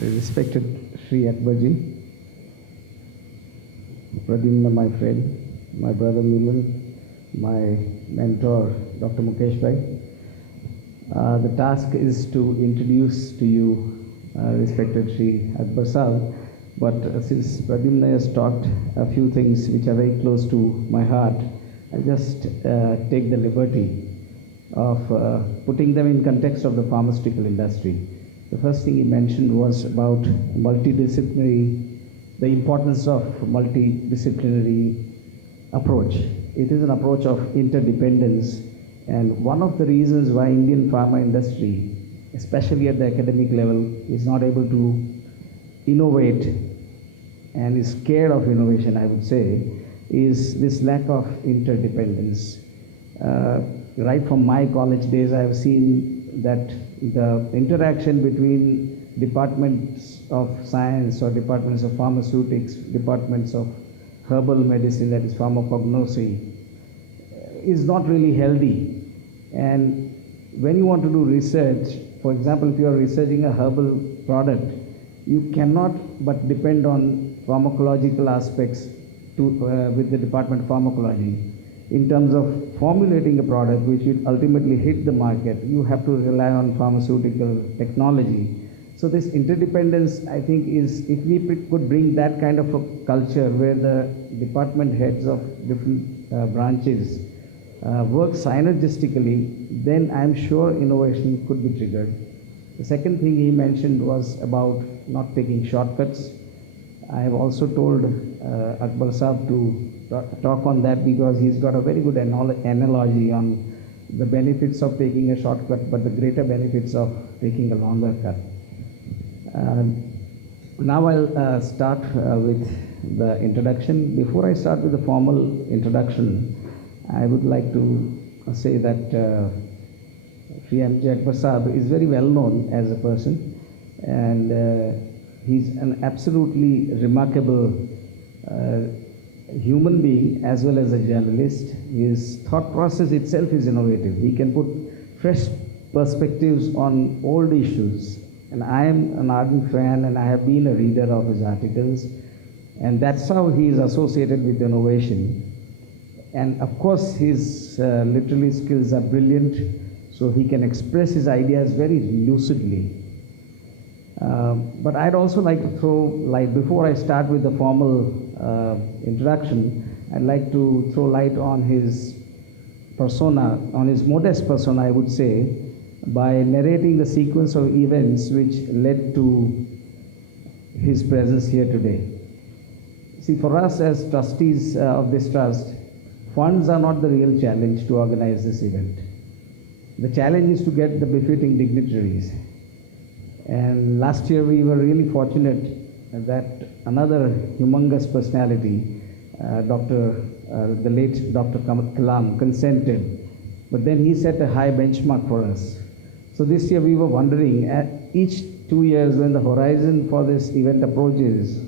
Respected Shri Akbarji, Pradyumna, my friend, my brother Milan, my mentor, Dr. Mukesh Bhai. The task is to introduce to you, respected Shri Akbar Sahib, but since Pradyumna has talked a few things which are very close to my heart, I'll just take the liberty of putting them in context of the pharmaceutical industry. The first thing he mentioned was about multidisciplinary, the importance of multidisciplinary approach. It is an approach of interdependence, and one of the reasons why Indian pharma industry, especially at the academic level, is not able to innovate and is scared of innovation, I would say, is this lack of interdependence. Right from my college days, I have seen that the interaction between departments of science or departments of pharmaceutics, departments of herbal medicine, that is pharmacognosy, is not really healthy. And when you want to do research, for example, if you are researching a herbal product, you cannot but depend on pharmacological aspects with the department of pharmacology. In terms of formulating a product which will ultimately hit the market, you have to rely on pharmaceutical technology. So this interdependence, I think, is, if we could bring that kind of a culture where the department heads of different branches work synergistically, then I'm sure innovation could be triggered. The second thing he mentioned was about not taking shortcuts. I have also told Akbar Saab to talk on that because he's got a very good analogy on the benefits of taking a shortcut, but the greater benefits of taking a longer cut. Now I'll start with the introduction. Before I start with the formal introduction, I would like to say that Shri M.J. Akbar Saab is very well known as a person, and he's an absolutely remarkable human being as well as a journalist. His thought process itself is innovative. He can put fresh perspectives on old issues. And I am an ardent fan, and I have been a reader of his articles. And that's how he is associated with innovation. And of course, his literary skills are brilliant, so he can express his ideas very lucidly. But I'd also like to throw light, before I start with the formal introduction, I'd like to throw light on his persona, on his modest persona, I would say, by narrating the sequence of events which led to his presence here today. See, for us as trustees of this trust, funds are not the real challenge to organize this event. The challenge is to get the befitting dignitaries. And last year we were really fortunate that another humongous personality, the late Dr. Kalam, consented. But then he set a high benchmark for us. So this year we were wondering, at each 2 years when the horizon for this event approaches,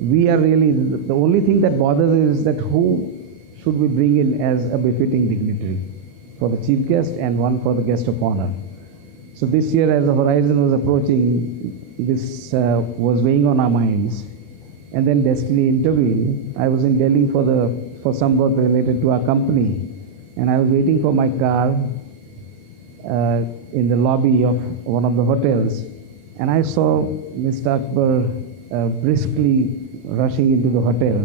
we are really, the only thing that bothers us is that who should we bring in as a befitting dignitary for the chief guest and one for the guest of honor. So this year, as the horizon was approaching, this was weighing on our minds. And then destiny intervened. I was in Delhi for some work related to our company, and I was waiting for my car in the lobby of one of the hotels, and I saw Mr. Akbar briskly rushing into the hotel.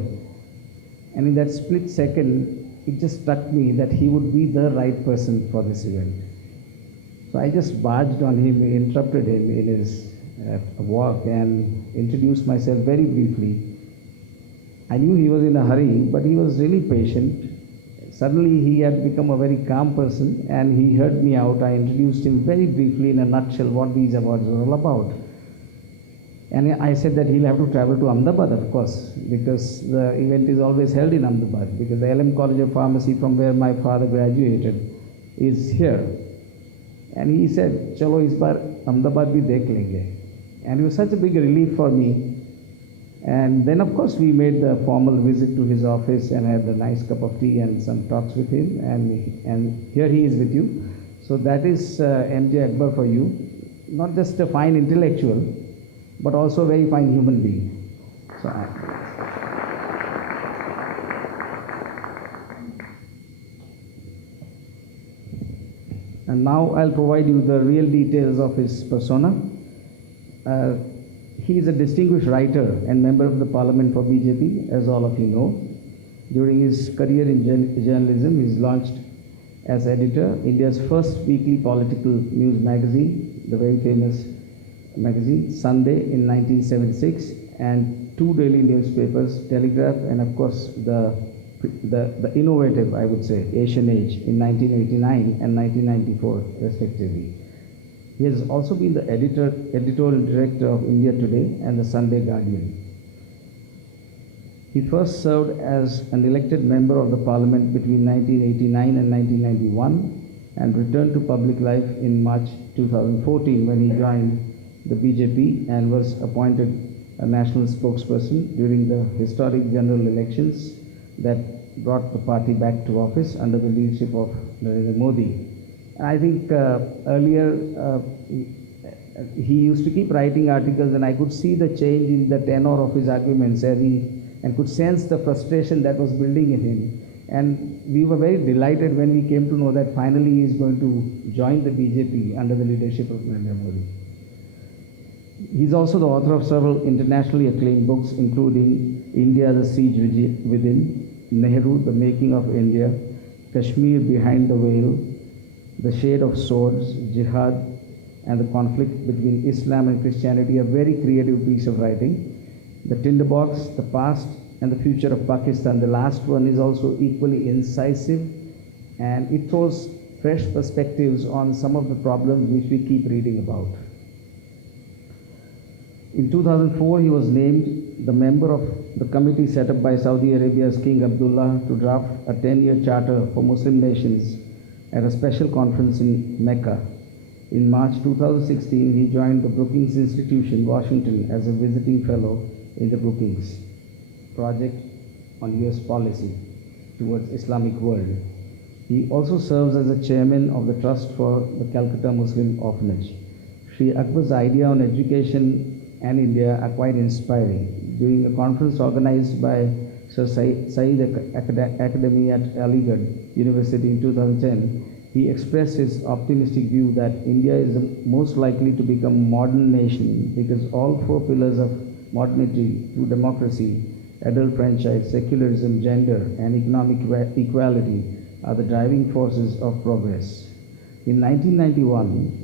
And in that split second, it just struck me that he would be the right person for this event. So I just barged on him, interrupted him in his walk, and introduced myself very briefly. I knew he was in a hurry, but he was really patient. Suddenly he had become a very calm person, and he heard me out. I introduced him very briefly in a nutshell what these awards were all about. And I said that he'll have to travel to Ahmedabad, of course, because the event is always held in Ahmedabad, because the LM College of Pharmacy, from where my father graduated, is here. And he said, "Chalo, is baar Ahmedabad bhi dekh lenge." And it was such a big relief for me. And then, of course, we made the formal visit to his office and had a nice cup of tea and some talks with him. And here he is with you. So that is MJ Akbar for you. not just a fine intellectual, but also a very fine human being. So, and now I'll provide you the real details of his persona. He is a distinguished writer and member of the Parliament for BJP, as all of you know. During his career in journalism, he is launched as editor India's first weekly political news magazine, the very famous magazine Sunday in 1976, and 2 daily newspapers, Telegraph and of course the innovative, I would say, Asian Age in 1989 and 1994 respectively. He has also been the editorial director of India Today and the Sunday Guardian. He first served as an elected member of the Parliament between 1989 and 1991 and returned to public life in March 2014 when he joined the BJP and was appointed a national spokesperson during the historic general elections that brought the party back to office under the leadership of Narendra Modi. I think earlier he used to keep writing articles, and I could see the change in the tenor of his arguments and could sense the frustration that was building in him. And we were very delighted when we came to know that finally he is going to join the BJP under the leadership of Narendra Modi. He's also the author of several internationally acclaimed books, including India, The Siege Within, Nehru, The Making of India, Kashmir Behind the Veil, The Shade of Swords, Jihad, and the Conflict Between Islam and Christianity, a very creative piece of writing. The Tinderbox, The Past and the Future of Pakistan. The last one is also equally incisive, and it throws fresh perspectives on some of the problems which we keep reading about. In 2004, he was named the member of the committee set up by Saudi Arabia's King Abdullah to draft a 10-year charter for Muslim nations at a special conference in Mecca. In March 2016, he joined the Brookings Institution, Washington, as a visiting fellow in the Brookings Project on US policy towards Islamic world. He also serves as a chairman of the Trust for the Calcutta Muslim Orphanage. Shri Akbar's idea on education and India are quite inspiring. During a conference organized by Sir Saeed Academy at Aligarh University in 2010, he expressed his optimistic view that India is the most likely to become a modern nation because all 4 pillars of modernity through democracy, adult franchise, secularism, gender, and economic equality are the driving forces of progress. In 1991,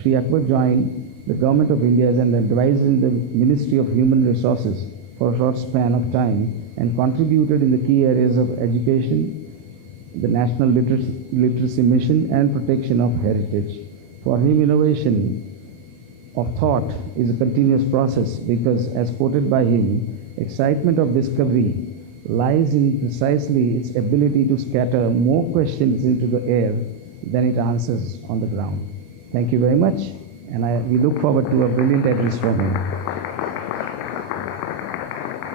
Shri Akbar joined the Government of India as an advisor in the Ministry of Human Resources for a short span of time and contributed in the key areas of education, the National Literacy Mission, and protection of heritage. For him, innovation of thought is a continuous process because, as quoted by him, excitement of discovery lies in precisely its ability to scatter more questions into the air than it answers on the ground. Thank you very much, and we look forward to a brilliant address from him.